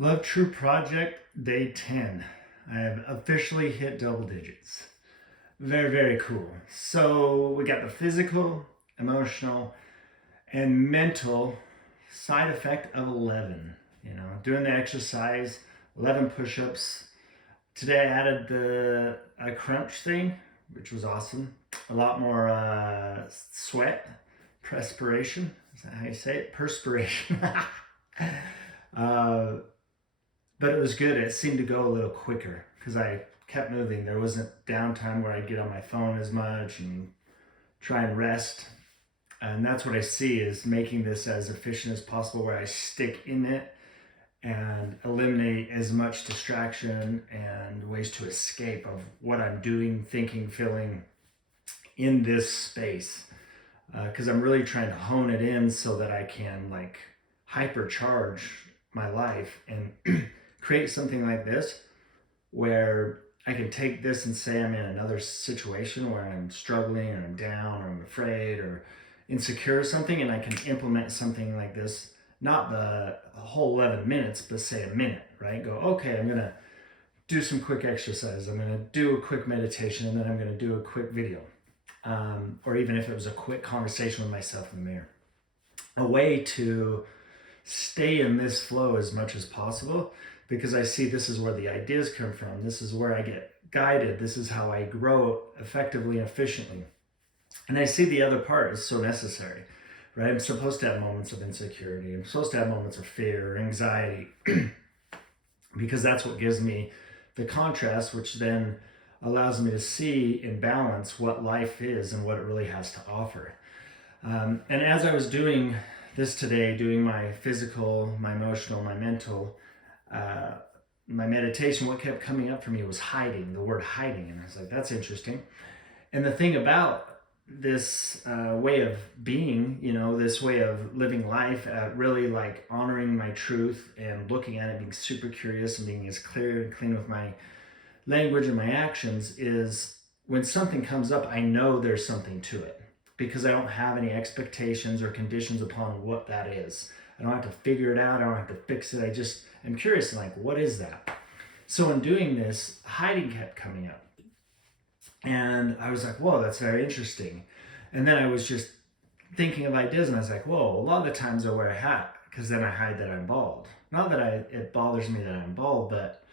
LuvTru project day 10. I have officially hit double digits. Very, very cool. So we got the physical, emotional, and mental side effect of 11. Doing the exercise, 11 push-ups. Today I added the crunch thing, which was awesome. A lot more sweat, perspiration. Is that how you say it? Perspiration. uh, but it was good. It seemed to go a little quicker because I kept moving. There wasn't downtime where I'd get on my phone as much and try and rest. And that's what I see is making this as efficient as possible where I stick in it and eliminate as much distraction and ways to escape of what I'm doing, thinking, feeling in this space. Because I'm really trying to hone it in so that I can like hypercharge my life and create something like this where I can take this and say I'm in another situation where I'm struggling or I'm down or I'm afraid or insecure or something, and I can implement something like this, not the whole 11 minutes, but say a minute, right? Go, okay, I'm gonna do some quick exercise, I'm gonna do a quick meditation, and then I'm gonna do a quick video. Or even if it was a quick conversation with myself in the mirror. A way to stay in this flow as much as possible because I see this is where the ideas come from. This is where I get guided. This is how I grow effectively and efficiently. And I see the other part is so necessary, right? I'm supposed to have moments of insecurity. I'm supposed to have moments of fear, anxiety, because that's what gives me the contrast, which then allows me to see in balance what life is and what it really has to offer. And as I was doing this today, doing my physical, my emotional, my mental, my meditation, what kept coming up for me was hiding, the word hiding. And I was like, that's interesting. And the thing about this way of being, this way of living life, really like honoring my truth and looking at it, being super curious and being as clear and clean with my language and my actions is when something comes up, I know there's something to it because I don't have any expectations or conditions upon what that is. I don't have to figure it out. I don't have to fix it. I just am curious, like, what is that? So in doing this, hiding kept coming up. And I was like, whoa, that's very interesting. And then I was just thinking of ideas and I was like, whoa, a lot of the times I wear a hat because then I hide that I'm bald. Not that it bothers me that I'm bald, but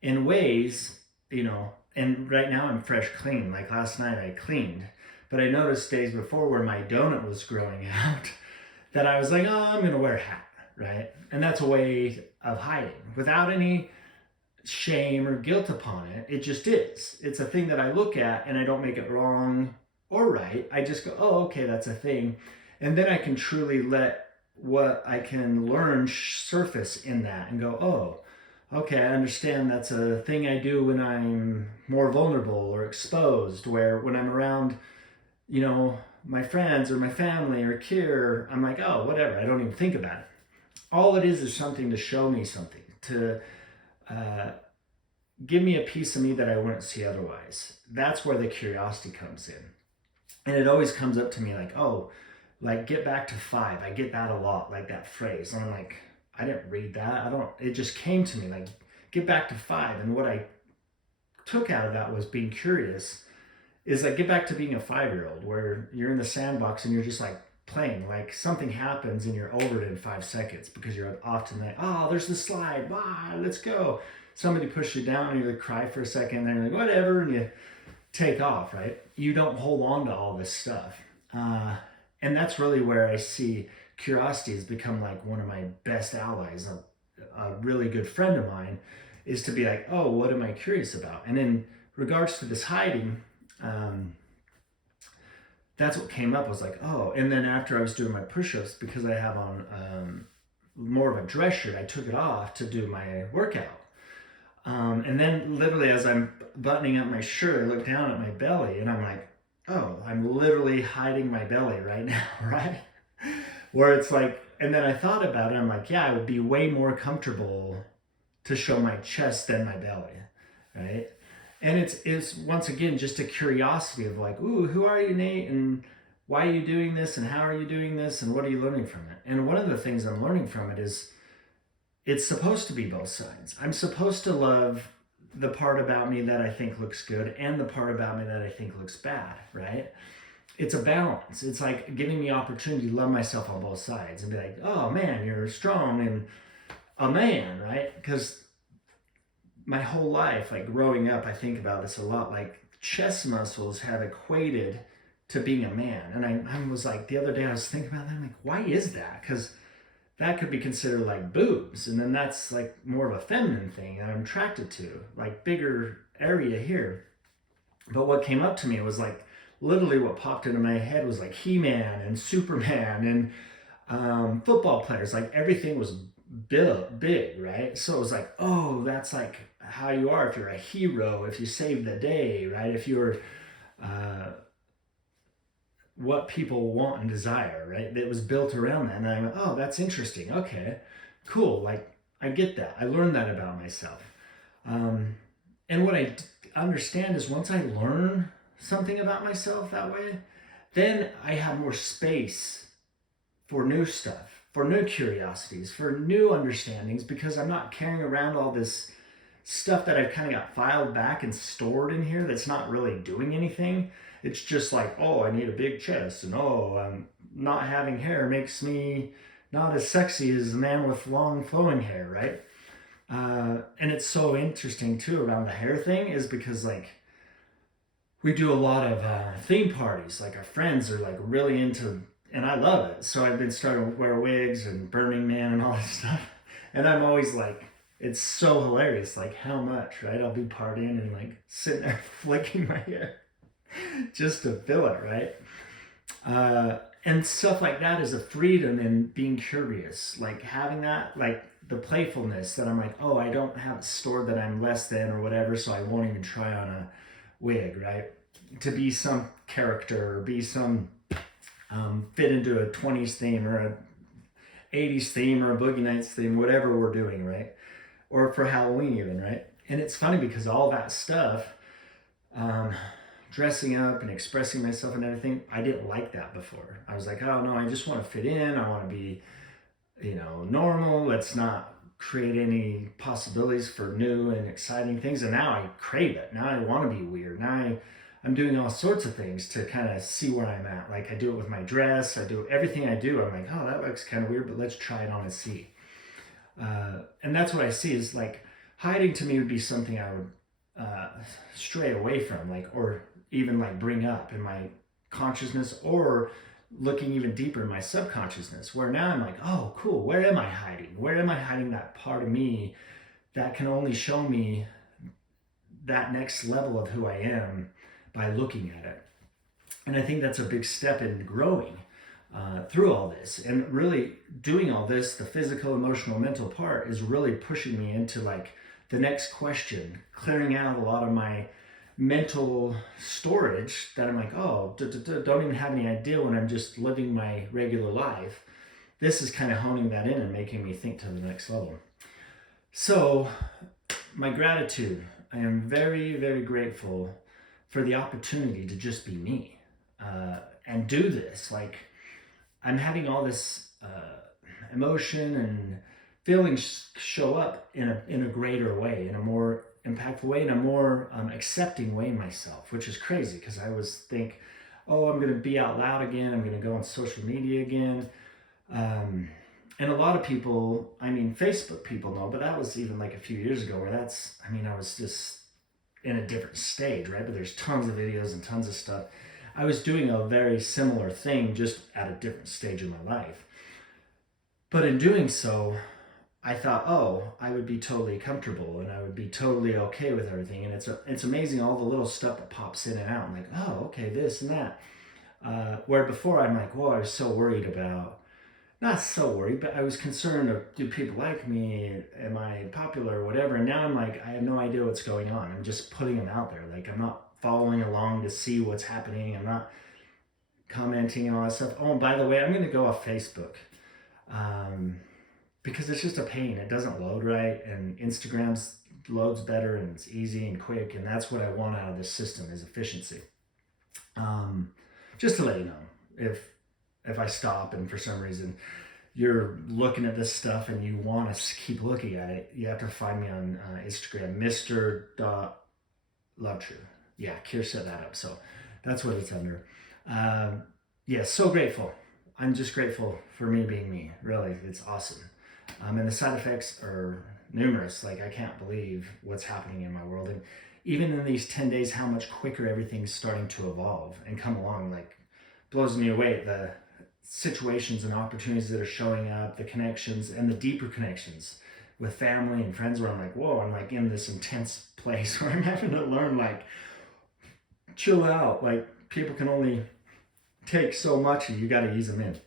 in ways, and right now I'm fresh clean. Like last night I cleaned, but I noticed days before where my donut was growing out that I was like, oh, I'm going to wear a hat, right? And that's a way of hiding without any shame or guilt upon it. It just is. It's a thing that I look at and I don't make it wrong or right. I just go, oh, okay, that's a thing. And then I can truly let what I can learn surface in that and go, oh, okay, I understand that's a thing I do when I'm more vulnerable or exposed, where when I'm around, my friends or my family or care, I'm like, oh, whatever. I don't even think about it. All it is something to show me something, to give me a piece of me that I wouldn't see otherwise. That's where the curiosity comes in. And it always comes up to me like, oh, like get back to 5. I get that a lot, like that phrase. And I'm like, I didn't read that. It just came to me like, get back to 5. And what I took out of that was being curious is like, get back to being a 5-year-old where you're in the sandbox and you're just like playing, like something happens and you're over it in 5 seconds because you're often like, oh, there's the slide. Wow, let's go. Somebody pushed you down and you like cry for a second and you're like, whatever. And you take off, right? You don't hold on to all this stuff. And that's really where I see curiosity has become like one of my best allies. A really good friend of mine is to be like, oh, what am I curious about? And in regards to this hiding, that's what came up was like, oh, and then after I was doing my push-ups, because I have on more of a dress shirt, I took it off to do my workout. And then literally as I'm buttoning up my shirt, I look down at my belly and I'm like, oh, I'm literally hiding my belly right now, right? Where it's like, and then I thought about it, I'm like, yeah, it would be way more comfortable to show my chest than my belly, right? And it's once again just a curiosity of like, ooh, who are you, Nate? And why are you doing this? And how are you doing this? And what are you learning from it? And one of the things I'm learning from it is it's supposed to be both sides. I'm supposed to love the part about me that I think looks good and the part about me that I think looks bad, right? It's a balance. It's like giving me opportunity to love myself on both sides and be like, oh man, you're strong and a man, right? Because my whole life, like growing up, I think about this a lot. Like chest muscles have equated to being a man. And I was like, the other day I was thinking about that. I'm like, why is that? Because that could be considered like boobs. And then that's like more of a feminine thing that I'm attracted to, like bigger area here. But what came up to me was like, literally what popped into my head was like He-Man and Superman and football players. Like everything was big, right? So it was like, oh, that's like how you are if you're a hero, if you save the day, right? If you're uh, what people want and desire, right? It was built around that. And I'm, oh, that's interesting. Okay, cool. Like I get that. I learned that about myself. Um, and what I understand is once I learn something about myself that way, then I have more space for new stuff, for new curiosities, for new understandings, because I'm not carrying around all this stuff that I've kind of got filed back and stored in here that's not really doing anything. It's just like, oh, I need a big chest, and oh, not having hair makes me not as sexy as the man with long flowing hair, right? And it's so interesting too around the hair thing is because like we do a lot of theme parties. Like our friends are like really into, and I love it. So I've been starting to wear wigs and Burning Man and all this stuff. And I'm always like, it's so hilarious, like how much, right? I'll be partying and like sitting there flicking my hair just to feel it, right? And stuff like that is a freedom in being curious, like having that, like the playfulness that I'm like, oh, I don't have it stored that I'm less than or whatever, so I won't even try on a wig, right? To be some character or be some fit into a 20s theme or a 80s theme or a Boogie Nights theme, whatever we're doing, right? Or for Halloween even, right? And it's funny because all that stuff, dressing up and expressing myself and everything, I didn't like that before. I was like, oh no, I just want to fit in. I want to be, normal. Let's not create any possibilities for new and exciting things. And now I crave it. Now I want to be weird. Now I'm doing all sorts of things to kind of see where I'm at. Like I do it with my dress. I do everything I do. I'm like, oh, that looks kind of weird, but let's try it on and see. And that's what I see is like hiding to me would be something I would stray away from, like, or even like bring up in my consciousness or looking even deeper in my subconsciousness, where now I'm like, oh, cool. Where am I hiding? Where am I hiding that part of me that can only show me that next level of who I am by looking at it? And I think that's a big step in growing through all this, and really doing all this, the physical, emotional, mental part is really pushing me into like the next question, clearing out a lot of my mental storage that I'm like, oh, don't even have any idea when I'm just living my regular life. This is kind of honing that in and making me think to the next level. So my gratitude, I am very, very grateful for the opportunity to just be me and do this. Like I'm having all this emotion and feelings show up in a greater way, in a more impactful way, in a more accepting way myself, which is crazy because I always think, oh, I'm going to be out loud again. I'm going to go on social media again. And a lot of people, Facebook people know, but that was even like a few years ago where I was just in a different stage, right? But there's tons of videos and tons of stuff. I was doing a very similar thing, just at a different stage of my life. But in doing so, I thought, oh, I would be totally comfortable and I would be totally okay with everything. And it's amazing all the little stuff that pops in and out. I'm like, oh, okay, this and that. Where before I'm like, well, I was so worried about, not so worried, but I was concerned of, do people like me? Am I popular or whatever? And now I'm like, I have no idea what's going on. I'm just putting them out there. Like I'm not following along to see what's happening. I'm not commenting and all that stuff. Oh, and by the way, I'm going to go off Facebook. Because it's just a pain. It doesn't load right, and Instagram's loads better and it's easy and quick, and that's what I want out of this system is efficiency. Just to let you know, if I stop and for some reason you're looking at this stuff and you want to keep looking at it, you have to find me on Instagram, Mr.LuvTru. Yeah, Kier set that up, so that's what it's under. Yeah, so grateful. I'm just grateful for me being me. Really, it's awesome. And the side effects are numerous. Like, I can't believe what's happening in my world. And even in these 10 days, how much quicker everything's starting to evolve and come along, like, blows me away. The situations and opportunities that are showing up, the connections and the deeper connections with family and friends where I'm like, whoa, I'm like in this intense place where I'm having to learn, like, chill out. Like, people can only take so much and you got to ease them in.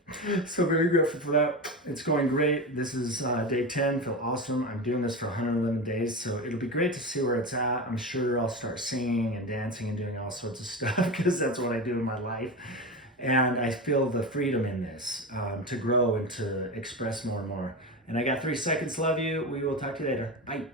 So very grateful for that. It's going great. This is day 10. Feel awesome. I'm doing this for 111 days, so it'll be great to see where it's at. I'm sure I'll start singing and dancing and doing all sorts of stuff because that's what I do in my life. And I feel the freedom in this to grow and to express more and more. And I got 3 seconds. Love you. We will talk to you later. Bye.